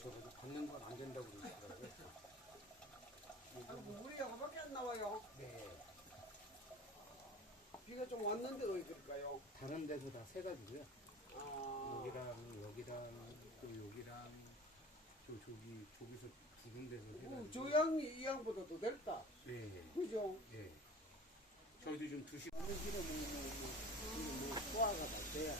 저보고 걷는 건 안 된다고 그러시더라고요. 아이고, 물이 하나밖에 안 나와요. 네. 비가 좀 왔는데 왜 그럴까요? 다른 데서 다 세가지고요. 아, 여기랑 또 여기랑 또 저기서 두 군데서 해가지고. 저 양이 이 양보다 더 넓다. 네. 그죠? 네. 저희도 좀 2시. 하는 길에 뭐, 소화가 잘 돼야.